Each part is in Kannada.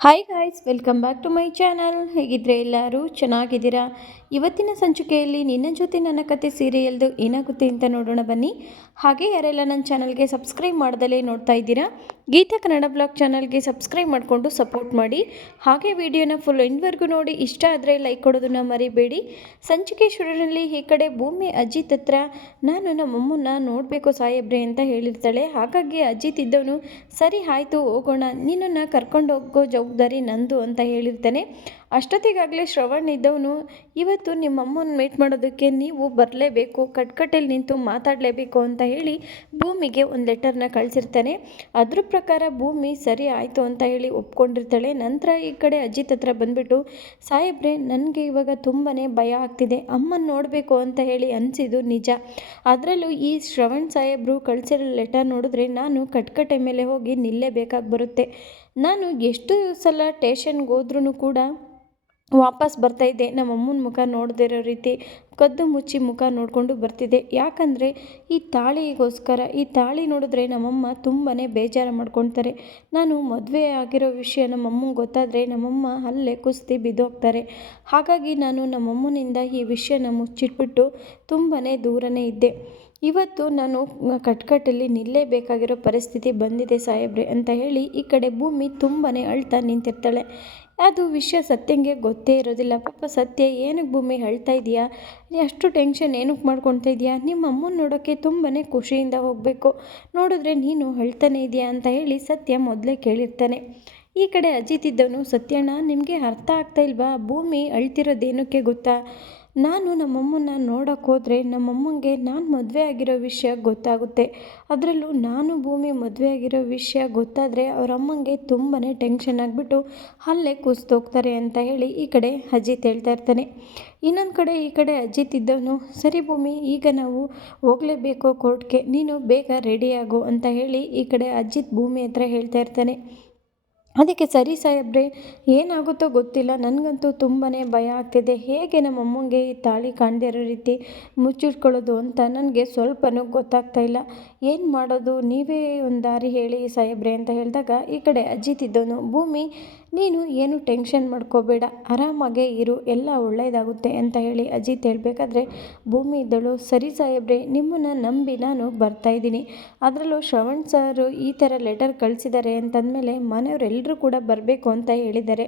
Hi guys welcome back to my channel ಹೇಗಿದ್ರೆ ಎಲ್ಲರೂ ಚೆನ್ನಾಗಿದ್ದೀರಾ? ಇವತ್ತಿನ ಸಂಚಿಕೆಯಲ್ಲಿ ನಿನ್ನ ಜೊತೆ ನನ್ನ ಕತೆ ಸೀರಿಯಲ್ದು ಏನಾಗುತ್ತೆ ಅಂತ ನೋಡೋಣ ಬನ್ನಿ. ಹಾಗೆ ಯಾರೆಲ್ಲ ನನ್ನ ಚಾನಲ್ಗೆ ಸಬ್ಸ್ಕ್ರೈಬ್ ಮಾಡ್ದಲೇ ನೋಡ್ತಾ ಇದ್ದೀರಾ, ಗೀತಾ ಕನ್ನಡ ಬ್ಲಾಗ್ ಚಾನಲ್ಗೆ ಸಬ್ಸ್ಕ್ರೈಬ್ ಮಾಡಿಕೊಂಡು ಸಪೋರ್ಟ್ ಮಾಡಿ. ಹಾಗೆ ವಿಡಿಯೋನ ಫುಲ್ ಎಂಡ್ವರೆಗೂ ನೋಡಿ, ಇಷ್ಟ ಆದರೆ ಲೈಕ್ ಕೊಡೋದನ್ನ ಮರಿಬೇಡಿ. ಸಂಚಿಕೆ ಶುರುವಿನಲ್ಲಿ ಈ ಕಡೆ ಭೂಮಿ ಅಜಿತ್ ಹತ್ರ ನಾನು ನಮ್ಮಮ್ಮನ್ನ ನೋಡಬೇಕು ಸಾಹೇಬ್ರೆ ಅಂತ ಹೇಳಿರ್ತಾಳೆ. ಹಾಗಾಗಿ ಅಜಿತ್ ಇದ್ದವನು, ಸರಿ ಆಯಿತು ಹೋಗೋಣ, ನಿನ್ನನ್ನು ಕರ್ಕೊಂಡು ಹೋಗೋ ಜವಾಬ್ದಾರಿ ನಂದು ಅಂತ ಹೇಳಿರ್ತಾನೆ. ಅಷ್ಟೊತ್ತಿಗಾಗಲೇ ಶ್ರವಣ್ ಇದ್ದವನು, ಇವತ್ತು ನಿಮ್ಮಮ್ಮನ ಮೀಟ್ ಮಾಡೋದಕ್ಕೆ ನೀವು ಬರಲೇಬೇಕು, ಕಟ್ಕಟ್ಟೆಲಿ ನಿಂತು ಮಾತಾಡಲೇಬೇಕು ಅಂತ ಹೇಳಿ ಭೂಮಿಗೆ ಒಂದು ಲೆಟರ್ನ ಕಳಿಸಿರ್ತಾನೆ. ಅದ್ರ ಪ್ರಕಾರ ಭೂಮಿ ಸರಿ ಆಯಿತು ಅಂತ ಹೇಳಿ ಒಪ್ಕೊಂಡಿರ್ತಾಳೆ. ನಂತರ ಈ ಕಡೆ ಅಜಿತ್ ಹತ್ರ ಬಂದುಬಿಟ್ಟು, ಸಾಹೇಬ್ರೆ, ನನಗೆ ಇವಾಗ ತುಂಬಾ ಭಯ ಆಗ್ತಿದೆ. ಅಮ್ಮನ ನೋಡಬೇಕು ಅಂತ ಹೇಳಿ ಅನಿಸಿದ್ದು ನಿಜ. ಅದರಲ್ಲೂ ಈ ಶ್ರವಣ್ ಸಾಹೇಬ್ರು ಕಳಿಸಿರೋ ಲೆಟರ್ ನೋಡಿದ್ರೆ ನಾನು ಕಟ್ಕಟ್ಟೆ ಮೇಲೆ ಹೋಗಿ ನಿಲ್ಲೇಬೇಕಾಗಿ ಬರುತ್ತೆ. ನಾನು ಎಷ್ಟು ಸಲ ಟೇಷನ್ಗೆ ಹೋದ್ರೂ ಕೂಡ ವಾಪಸ್ ಬರ್ತಾಯಿದ್ದೆ ನಮ್ಮ ಅಮ್ಮನ ಮುಖ ನೋಡದಿರೋ ರೀತಿ ಕದ್ದು ಮುಚ್ಚಿ ಮುಖ ನೋಡಿಕೊಂಡು ಬರ್ತಿದ್ದೆ ಯಾಕಂದರೆ ಈ ತಾಳಿಗೋಸ್ಕರ, ಈ ತಾಳಿ ನೋಡಿದ್ರೆ ನಮ್ಮಮ್ಮ ತುಂಬಾ ಬೇಜಾರು ಮಾಡ್ಕೊತಾರೆ ನಾನು ಮದುವೆ ಆಗಿರೋ ವಿಷಯ ನಮ್ಮಮ್ಮಂಗೆ ಗೊತ್ತಾದರೆ ನಮ್ಮಮ್ಮ ಅಲ್ಲೇ ಕುಸ್ತಿ ಬಿದ್ದೋಗ್ತಾರೆ. ಹಾಗಾಗಿ ನಾನು ನಮ್ಮಮ್ಮನಿಂದ ಈ ವಿಷಯನ ಮುಚ್ಚಿಟ್ಬಿಟ್ಟು ತುಂಬಾ ದೂರನೇ ಇದ್ದೆ. ಇವತ್ತು ನಾನು ಕಟ್ಕಟ್ಟಲ್ಲಿ ನಿಲ್ಲೇಬೇಕಾಗಿರೋ ಪರಿಸ್ಥಿತಿ ಬಂದಿದೆ ಸಾಹೇಬ್ರೆ ಅಂತ ಹೇಳಿ ಈ ಕಡೆ ಭೂಮಿ ತುಂಬಾ ಅಳ್ತಾ ನಿಂತಿರ್ತಾಳೆ. ಅದು ವಿಷಯ ಸತ್ಯಂಗೆ ಗೊತ್ತೇ ಇರೋದಿಲ್ಲ. ಪಾಪ ಸತ್ಯ, ಏನಕ್ಕೆ ಭೂಮಿ ಅಳ್ತಾ ಇದೆಯಾ? ಅಷ್ಟು ಟೆನ್ಷನ್ ಏನಕ್ಕೆ ಮಾಡ್ಕೊತಾ ಇದೆಯಾ? ನಿಮ್ಮ ಅಮ್ಮನ ನೋಡೋಕ್ಕೆ ತುಂಬಾ ಖುಷಿಯಿಂದ ಹೋಗಬೇಕು. ನೋಡಿದ್ರೆ ನೀನು ಹೇಳ್ತಾನೆ ಇದೆಯಾ? ಅಂತ ಹೇಳಿ ಸತ್ಯ ಮೊದಲೇ ಕೇಳಿರ್ತಾನೆ. ಈ ಕಡೆ ಅಜಿತ್ ಇದ್ದವನು, ಸತ್ಯಣ್ಣ, ನಿಮಗೆ ಅರ್ಥ ಆಗ್ತಾ ಇಲ್ವಾ? ಭೂಮಿ ಅಳ್ತಿರೋದೇನಕ್ಕೆ ಗೊತ್ತಾ? ನಾನು ನಮ್ಮಮ್ಮನ ನೋಡೋಕ್ಕೆ ಹೋದರೆ ನಮ್ಮಮ್ಮಂಗೆ ನಾನು ಮದುವೆ ಆಗಿರೋ ವಿಷಯ ಗೊತ್ತಾಗುತ್ತೆ. ಅದರಲ್ಲೂ ನಾನು ಭೂಮಿ ಮದುವೆ ಆಗಿರೋ ವಿಷಯ ಗೊತ್ತಾದರೆ ಅವರಮ್ಮಂಗೆ ತುಂಬಾ ಟೆನ್ಷನ್ ಆಗಿಬಿಟ್ಟು ಅಲ್ಲೇ ಕೂಸ್ತೋಗ್ತಾರೆ ಅಂತ ಹೇಳಿ ಈ ಕಡೆ ಅಜಿತ್ ಹೇಳ್ತಾ ಇರ್ತಾನೆ. ಇನ್ನೊಂದು ಕಡೆ ಈ ಕಡೆ ಅಜಿತ್ ಇದ್ದವನು, ಸರಿ ಭೂಮಿ, ಈಗ ನಾವು ಹೋಗಲೇಬೇಕು ಕೋರ್ಟ್ಗೆ, ನೀನು ಬೇಗ ರೆಡಿಯಾಗು ಅಂತ ಹೇಳಿ ಈ ಕಡೆ ಅಜಿತ್ ಭೂಮಿ ಹತ್ರ ಹೇಳ್ತಾ ಇರ್ತಾನೆ. ಅದಕ್ಕೆ ಸರಿ ಸಾಹೇಬ್ರೆ, ಏನಾಗುತ್ತೋ ಗೊತ್ತಿಲ್ಲ. ನನಗಂತೂ ತುಂಬಾ ಭಯ ಆಗ್ತಿದೆ. ಹೇಗೆ ನಮ್ಮ ಅಮ್ಮಂಗೆ ಈ ತಾಳಿ ಕಾಣದೇ ಇರೋ ರೀತಿ ಮುಚ್ಚಿಟ್ಕೊಳ್ಳೋದು ಅಂತ ನನಗೆ ಸ್ವಲ್ಪನೂ ಗೊತ್ತಾಗ್ತಾ ಇಲ್ಲ. ಏನು ಮಾಡೋದು? ನೀವೇ ಒಂದು ದಾರಿ ಹೇಳಿ ಸಾಹೇಬ್ರೆ ಅಂತ ಹೇಳಿದಾಗ, ಈ ಕಡೆ ಅಜಿತ್ ಇದ್ದವನು, ಭೂಮಿ ನೀನು ಏನು ಟೆನ್ಷನ್ ಮಾಡ್ಕೋಬೇಡ, ಆರಾಮಾಗೇ ಇರು, ಎಲ್ಲ ಒಳ್ಳೆಯದಾಗುತ್ತೆ ಅಂತ ಹೇಳಿ ಅಜಿತ್ ಹೇಳಬೇಕಾದ್ರೆ, ಭೂಮಿ ಇದ್ದಳು, ಸರಿ ಸಾಹೇಬ್ರೆ, ನಿಮ್ಮನ್ನು ನಂಬಿ ನಾನು ಬರ್ತಾಯಿದ್ದೀನಿ ಅದರಲ್ಲೂ ಶ್ರವಣ್ ಸಾರು ಈ ಥರ ಲೆಟರ್ ಕಳಿಸಿದ್ದಾರೆ ಅಂತಂದಮೇಲೆ ಮನೆಯವರೆಲ್ಲರೂ ಕೂಡ ಬರಬೇಕು ಅಂತ ಹೇಳಿದ್ದಾರೆ.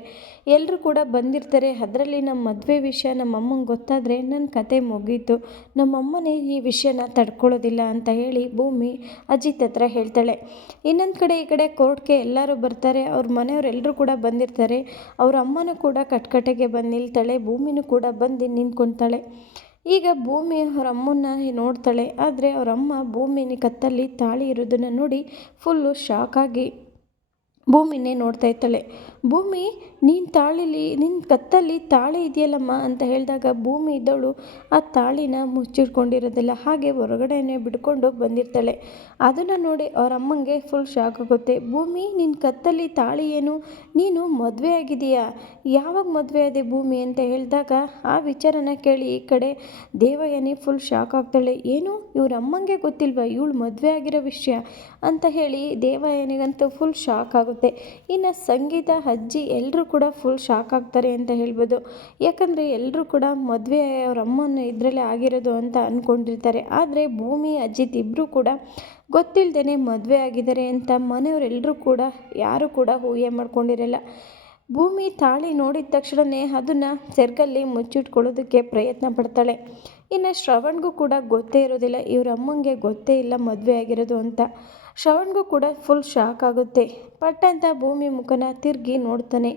ಎಲ್ಲರೂ ಕೂಡ ಬಂದಿರ್ತಾರೆ, ಅದರಲ್ಲಿ ನಮ್ಮ ಮದುವೆ ವಿಷಯ ನಮ್ಮ ಅಮ್ಮಂಗೆ ಗೊತ್ತಾದರೆ ನನ್ನ ಕತೆ ಮುಗೀತು. ನಮ್ಮಮ್ಮನೇ ಈ ವಿಷಯನ ತಡ್ಕೊಳ್ಳೋದಿಲ್ಲ ಅಂತ ಹೇಳಿ ಭೂಮಿ ಅಜಿತ್ ಹತ್ರ ಹೇಳ್ತಾಳೆ. ಇನ್ನೊಂದು ಕಡೆ ಈ ಕಡೆ ಕೋರ್ಟ್ಗೆ ಎಲ್ಲರೂ ಬರ್ತಾರೆ, ಅವ್ರ ಮನೆಯವರೆಲ್ಲರೂ ಕೂಡ ಬಂದಿರ್ತಾರೆ. ಅವ್ರ ಅಮ್ಮನೂ ಕೂಡ ಕಟ್ಕಟೆಗೆ ಬಂದು ನಿಲ್ತಾಳೆ, ಭೂಮಿನೂ ಕೂಡ ಬಂದು ನಿಂತ್ಕೊತಾಳೆ ಈಗ ಭೂಮಿ ಅವ್ರ ಅಮ್ಮನ್ನ ನೋಡ್ತಾಳೆ. ಆದರೆ ಅವರಮ್ಮ ಭೂಮಿನ ಕತ್ತಲ್ಲಿ ತಾಳಿ ಇರೋದನ್ನು ನೋಡಿ ಫುಲ್ಲು ಶಾಕಾಗಿ ಭೂಮಿನೇ ನೋಡ್ತಾ ಇರ್ತಾಳೆ ಭೂಮಿ ನೀನು ತಾಳಿಲಿ ನಿನ್ನ ಕತ್ತಲ್ಲಿ ತಾಳಿ ಇದೆಯಲ್ಲಮ್ಮ ಅಂತ ಹೇಳಿದಾಗ ಭೂಮಿ ಇದ್ದವಳು ಆ ತಾಳಿನ ಮುಚ್ಚಿಟ್ಕೊಂಡಿರೋದಿಲ್ಲ. ಹಾಗೆ ಹೊರಗಡೆನೆ ಬಿಡ್ಕೊಂಡು ಬಂದಿರ್ತಾಳೆ. ಅದನ್ನು ನೋಡಿ ಅವ್ರ ಅಮ್ಮಂಗೆ ಫುಲ್ ಶಾಕ್ ಆಗುತ್ತೆ. ಭೂಮಿ ನಿನ್ನ ಕತ್ತಲ್ಲಿ ತಾಳಿ ಏನು? ನೀನು ಮದುವೆ ಆಗಿದೆಯಾ ಯಾವಾಗ ಮದುವೆ ಆದೆ ಭೂಮಿ ಅಂತ ಹೇಳಿದಾಗ ಆ ವಿಚಾರನ ಕೇಳಿ ಈ ಕಡೆ ದೇವಯಾನಿ ಫುಲ್ ಶಾಕ್ ಆಗ್ತಾಳೆ. ಏನು? ಇವ್ರ ಅಮ್ಮಂಗೆ ಗೊತ್ತಿಲ್ವಾ? ಇವಳು ಮದುವೆ ಆಗಿರೋ ವಿಷಯ? ಅಂತ ಹೇಳಿ ದೇವಯ್ಯನಿಗಂತೂ ಫುಲ್ ಶಾಕ್ ಆಗುತ್ತೆ. ಇನ್ನು ಸಂಗೀತ, ಅಜ್ಜಿ ಎಲ್ಲರೂ ಕೂಡ ಫುಲ್ ಶಾಕ್ ಆಗ್ತಾರೆ ಅಂತ ಹೇಳ್ಬೋದು. ಯಾಕಂದರೆ ಎಲ್ಲರೂ ಕೂಡ ಮದುವೆ ಅವ್ರ ಅಮ್ಮನ ಇದರಲ್ಲೇ ಆಗಿರೋದು ಅಂತ ಅಂದ್ಕೊಂಡಿರ್ತಾರೆ ಆದರೆ ಭೂಮಿ ಅಜ್ಜಿತ್ ಇಬ್ಬರೂ ಕೂಡ ಗೊತ್ತಿಲ್ಲದೇ ಮದುವೆ ಆಗಿದ್ದಾರೆ ಅಂತ ಮನೆಯವರೆಲ್ಲರೂ ಕೂಡ ಯಾರೂ ಕೂಡ ಊಹೆ ಮಾಡ್ಕೊಂಡಿರಲ್ಲ. ಭೂಮಿ ತಾಳಿ ನೋಡಿದ ತಕ್ಷಣವೇ ಅದನ್ನು ಸೆರ್ಗಲ್ಲಿ ಮುಚ್ಚಿಟ್ಕೊಳ್ಳೋದಕ್ಕೆ ಪ್ರಯತ್ನ ಪಡ್ತಾಳೆ. ಇನ್ನು ಶ್ರವಣ್ಗೂ ಕೂಡ ಗೊತ್ತೇ ಇರೋದಿಲ್ಲ, ಇವ್ರ ಅಮ್ಮಂಗೆ ಗೊತ್ತೇ ಇಲ್ಲ ಮದುವೆ ಆಗಿರೋದು ಅಂತ. ಶ್ರವಣ್ಗೂ ಕೂಡ ಫುಲ್ ಶಾಕ್ ಆಗುತ್ತೆ. ಪಟ್ಟಂತ ಭೂಮಿ ಮುಖನ ತಿರುಗಿ ನೋಡ್ತಾನೆ.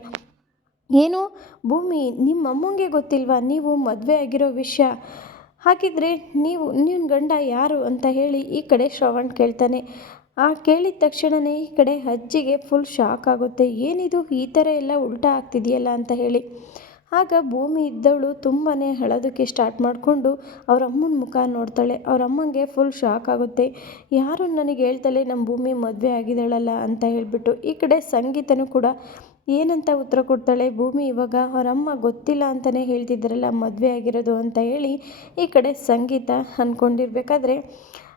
ಏನು? ಭೂಮಿ ನಿಮ್ಮ ಅಮ್ಮಂಗೆ ಗೊತ್ತಿಲ್ವಾ? ನೀವು ಮದುವೆ ಆಗಿರೋ ವಿಷಯ. ಹಾಗಿದ್ರೆ ನೀವು ನಿಮ್ಮ ಗಂಡ ಯಾರು ಅಂತ ಹೇಳಿ ಈ ಕಡೆ ಶ್ರವಣ್ ಕೇಳ್ತಾನೆ. ಆ ಕೇಳಿದ ತಕ್ಷಣವೇ ಈ ಕಡೆ ಅಜ್ಜಿಗೆ ಫುಲ್ ಶಾಕ್ ಆಗುತ್ತೆ. ಏನಿದು? ಈ ಥರ ಎಲ್ಲ ಉಲ್ಟಾ ಆಗ್ತಿದೆಯಲ್ಲ ಅಂತ ಹೇಳಿ. ಆಗ ಭೂಮಿ ಇದ್ದವಳು ತುಂಬಾ ಅಳೋದಕ್ಕೆ ಸ್ಟಾರ್ಟ್ ಮಾಡಿಕೊಂಡು ಅವ್ರ ಅಮ್ಮನ ಮುಖ ನೋಡ್ತಾಳೆ. ಅವ್ರ ಅಮ್ಮಂಗೆ ಫುಲ್ ಶಾಕ್ ಆಗುತ್ತೆ. ಯಾರು ನನಗೆ ಹೇಳ್ತಾಳೆ ನಮ್ಮ ಭೂಮಿ ಮದುವೆ ಆಗಿದ್ದಾಳಲ್ಲ ಅಂತ ಹೇಳಿಬಿಟ್ಟು ಈ ಕಡೆ ಸಂಗೀತನೂ ಕೂಡ ಏನಂತ ಉತ್ತರ ಕೊಡ್ತಾಳೆ. ಭೂಮಿ ಇವಾಗ ಅವರಮ್ಮ ಗೊತ್ತಿಲ್ಲ ಅಂತಲೇ ಹೇಳ್ತಿದ್ದಾರಲ್ಲ ಮದುವೆ ಆಗಿರೋದು ಅಂತ ಹೇಳಿ ಈ ಕಡೆ ಸಂಗೀತ ಅಂದ್ಕೊಂಡಿರ್ಬೇಕಾದ್ರೆ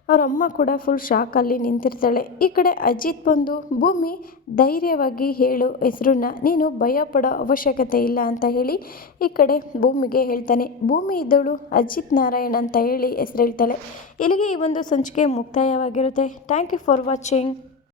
ಅವ್ರ ಅಮ್ಮ ಕೂಡ ಫುಲ್ ಶಾಕಲ್ಲಿ ನಿಂತಿರ್ತಾಳೆ. ಈ ಕಡೆ ಅಜಿತ್ ಬಂದು, ಭೂಮಿ, ಧೈರ್ಯವಾಗಿ ಹೇಳು ಹೆಸರನ್ನ. ನೀನು ಭಯ ಪಡೋ ಅವಶ್ಯಕತೆ ಇಲ್ಲ ಅಂತ ಹೇಳಿ ಈ ಕಡೆ ಭೂಮಿಗೆ ಹೇಳ್ತಾನೆ. ಭೂಮಿ ಇದ್ದವಳು ಅಜಿತ್ ನಾರಾಯಣ್ ಅಂತ ಹೇಳಿ ಹೆಸರು ಹೇಳ್ತಾಳೆ. ಇಲ್ಲಿಗೆ ಈ ಒಂದು ಸಂಚಿಕೆ ಮುಕ್ತಾಯವಾಗಿರುತ್ತೆ. Thank you for watching